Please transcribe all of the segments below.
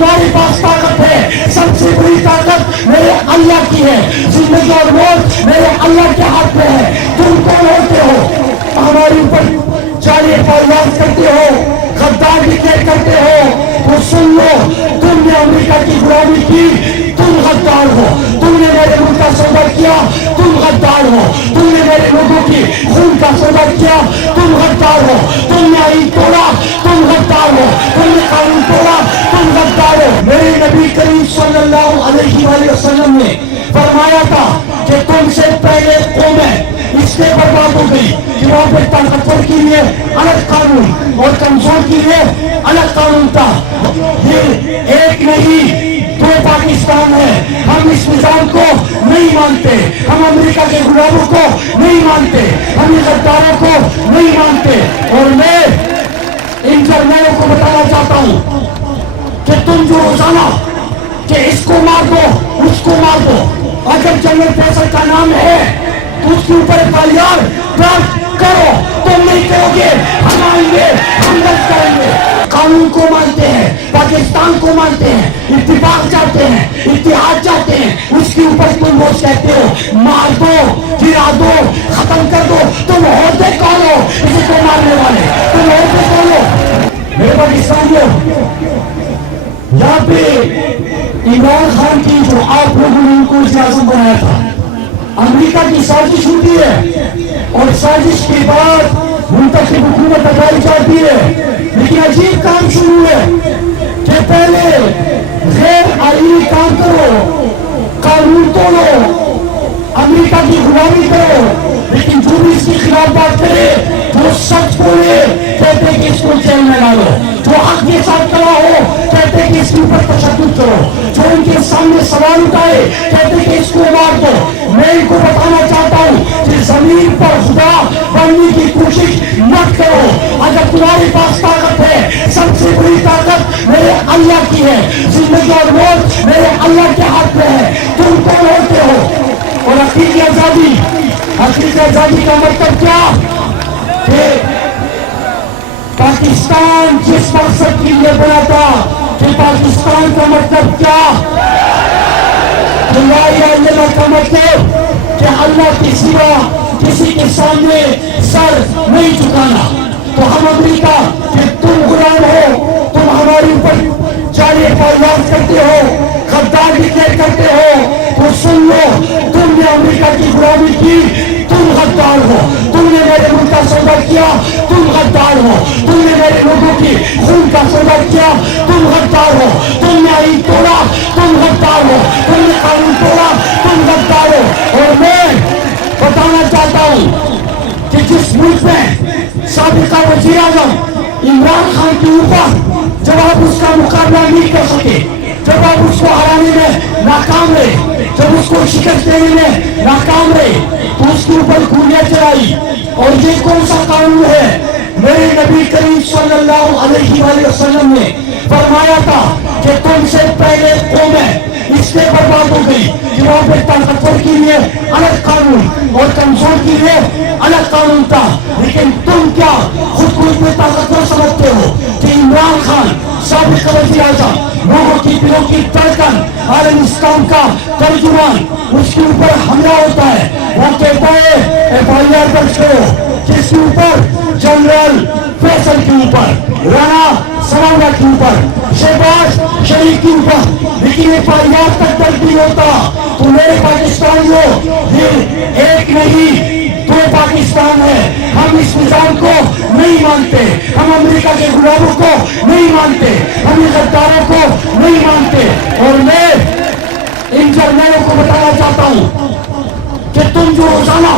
तुम्हारे पास ताकत है, सबसे बड़ी ताकत मेरे अल्लाह की है। जिंदगी और मौत मेरे अल्लाह के हाथ में है। तुम कौन होते हो हमारे ऊपर जालिए फौजदार करते हो, गद्दार डिक्लेयर करते हो? तो सुन लो, तुमने अमेरिका की गुलामी की, तुम गद्दार हो। तुमने मेरे मुल्क का सौदा किया, तुम गद्दार हो। तुमने मेरे लोगों की खून का सौदा किया, तुम गद्दार हो। तुमने आईन तोड़ा, तुम गद्दार हो। तुमने कानून तोड़ा, तुम गद्दार हो। मेरे नबी करीम सल्लल्लाहु अलैहि वसल्लम ने फरमाया था कि तुमसे पहले कौमें इसलिए बर्बाद हो गई कि वहां पे ताकतवर के लिए अलग कानून और कमजोर के लिए अलग कानून था। ये एक नहीं दो पाकिस्तान है। हम इस निजाम को नहीं मानते, हम अमेरिका के गुलामों को नहीं मानते, हम इन गद्दारों को नहीं मानते। और मैं इन जर्नलों को बताना चाहता हूं कि तुम जो रोजाना कि इसको मार दो उसको मार दो, अगर जनरल फैसल का नाम है तो उसके ऊपर FIR दर्ज करो। तुम नहीं करोगे, हम आएंगे, हम दर्ज करेंगे। कानून को मानते हैं, पाकिस्तान को मानते हैं, इत्तेफाक चाहते हैं, इत्तेहाद चाहते हैं, उसके ऊपर तुम रोज कहते हो मार दो, गिरा दो, खत्म कर दो। तुम होते कौन हो इसे को मारने वाले? तुम होते कौन हो? मेरे पाकिस्तानियों, यहाँ पे इमरान खान की जो आप लोगों ने उनको इजाजत बनाया था, अमेरिका की साजिश होती है और साजिश के बाद मुंतखब हुकूमत हटाई जाती है। लेकिन अजीब काम शुरू है कि पहले गैर आईनी काम करो, कानून तोड़ो, अमेरिका की गुलामी करो, लेकिन जो भी इसके खिलाफ बात करे, जो सच बोले, कहते कि इसको जेल में डालो। जो हक के साथ खड़ा हो, कहते कि इसके ऊपर तशद्दुद करो। जो उनके सामने सवाल उठाए, कहते कि इसको मार दो। मैं इनको बताना चाहता हूँ कि जमीन पर खुदा बनने की कोशिश मत करो। अगर तुम्हारे पास ताकत है, सबसे बड़ी ताकत मेरे अल्लाह की है। जिंदगी और मौत मेरे अल्लाह के हाथ में है। तुम कौन होते हो? और अकीदी आजादी का मतलब क्या? कि पाकिस्तान जिस मकसद के लिए बना था, कि पाकिस्तान का मतलब क्या? ला इलाहा इल्लल्लाह का मतलब कि अल्लाह के सिवा किसी के सामने सर नहीं झुकाना। तो हम अमेरिका कि तुम गुलाम हो, तुम हमारे ऊपर जालिए फौजदार करते हो, गद्दार डिक्लेयर करते हो। तो सुन लो, तुमने अमेरिका की गुलामी की, तुम गद्दार हो। तुमने मेरे मुल्क का सौदा किया, तुम गद्दार हो। तुमने मेरे लोगों की खून का सौदा किया, तुम गद्दार हो। तुमने आईन तोड़ा, तुम गद्दार हो। तुमने कानून तोड़ा, तुम गद्दार हो। और मैं बताना चाहता हूँ कि जिस मुल्क में साबिका वज़ीर आज़म इमरान खान के ऊपर जब आप उसका मुकाबला नहीं कर सके, जब आप उसको हराने में नाकाम रहे, जब उसको शिकस्त देने में नाकाम रहे, तो उसके ऊपर गोलियां चलाई। और ये कौन सा कानून है? मेरे नबी करीम सल्लल्लाहु अलैहि वसल्लम ने फरमाया था कि तुमसे पहले कौमें इसलिए बर्बाद हो गई कि वहां पे ताकतवर के लिए अलग कानून और कमजोर के लिए अलग कानून था। लेकिन तुम क्या खुद को इतने ताकतवर समझते हो कि इमरान खान साबिक वज़ीर आज़म, लोगों की दिलों की धड़कन, आलम इस्लाम का तर्जुमान, उसके ऊपर हमला होता है, वो कहता है FIR दर्ज करो। किसके ऊपर? जनरल फैसल के ऊपर, राणा सनाउल्लाह के ऊपर, शहबाज शरीफ के ऊपर। लेकिन FIR तक दर्ज नहीं होता। तो मेरे पाकिस्तानियों, ये एक नहीं दो पाकिस्तान है। हम इस निजाम को नहीं मानते, हम अमेरिका के गुलामों को नहीं मानते, हम इन गद्दारों को नहीं मानते। और मैं इन जर्नलों को बताना चाहता हूँ कि तुम जो रोजाना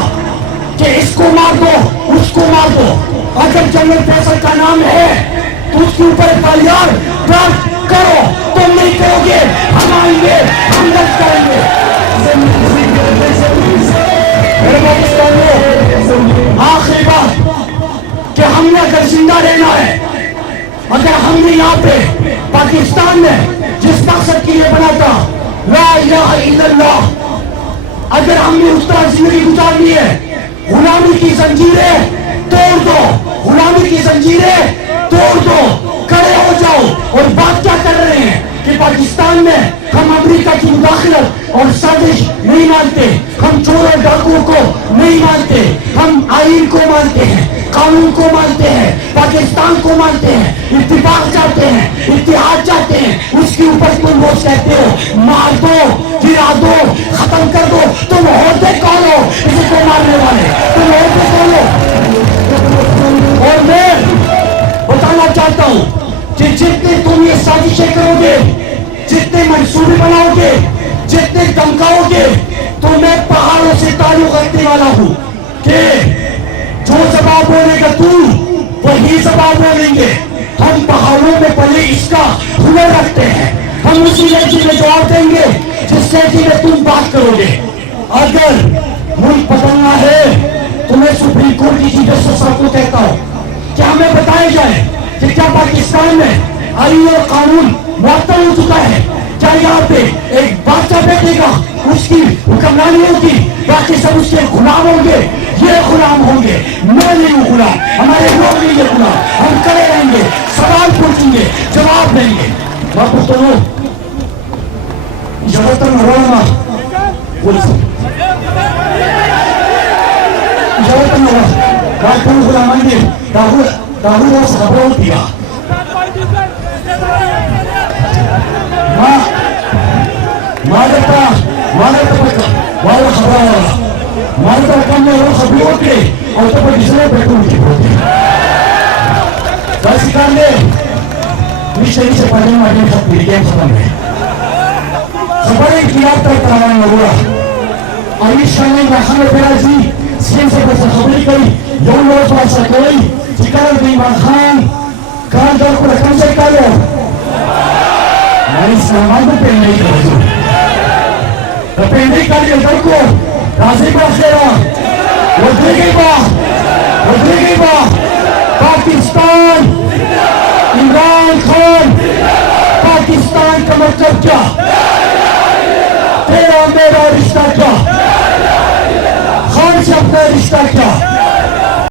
कि इसको मार दो उसको मार दो, अगर जनरल फैसल का नाम है तो उसके ऊपर FIR दर्ज करो। तुम नहीं करोगे, हम आएंगे, हम दर्ज करेंगे। आखिरी बात कि हमने अगर जिंदा रहना है, अगर हमने यहाँ पे पाकिस्तान में जिस मकसद के लिए बना था ला इलाहा इल्लल्लाह, अगर हमने उस तरह जिंदगी गुजारनी है, गुलामी की जंजीरें तोड़ दो, गुलामी की जंजीरें तोड़ दो, खड़े हो जाओ। और बात क्या कर रहे हैं कि اور سازش نہیں مانتے, ہم چور اور ڈاکو کو نہیں مانتے, ہم آئین کو مانتے ہیں, قانون کو مانتے ہیں, پاکستان کو مانتے ہیں, اتفاق چاہتے ہیں, اتحاد چاہتے ہیں. اس کے اوپر تم روز کہتے ہو مار دو, گرا دو, ختم کر دو. تم ہوتے کون ہو اسے کو مارنے والے؟ تم ہوتے کون ہو؟ اور میں بتانا چاہتا ہوں کہ جتنے تم یہ سازشیں کرو گے, جتنے منصوبے بناؤ گے, جتنے دمکاؤ گے, تو میں پہاڑوں سے تعلق رکھنے والا ہوں کہ جو زبان بولے گا تو وہی زبان بولیں گے. ہم پہاڑوں میں پلے اس کا ہنر رکھتے ہیں, ہم اسی لہجے میں جواب دیں گے جس لہجے میں تم بات کرو گے. اگر ملک بدلنا ہے تو میں سپریم کورٹ کی چیف جسٹس صاحب کو کہتا ہوں کہ ہمیں بتایا جائے کہ کیا پاکستان میں آئین اور قانون معطل ہو چکا ہے؟ کیا یہاں پہ ایک بادشاہ بیٹھے گا, اس کی حکمرانی ہوگی, باقی سب اس کے غلام ہوں گے؟ یہ غلام ہوں گے, میں نہیں ہوں غلام, ہمارے لوگ نہیں ہیں غلام. ہم کھڑے رہیں گے, سوال پوچھیں گے, جواب دیں گے. واپس تو ہو جبتن روما جبتن روما راجپور غلامان کے راہل اور صحابہ دیا پاکستان عمران خان پاکستان کا مطلب کیا؟ تیرا میرا رشتہ کیا؟ خان سے اپنا رشتہ کیا؟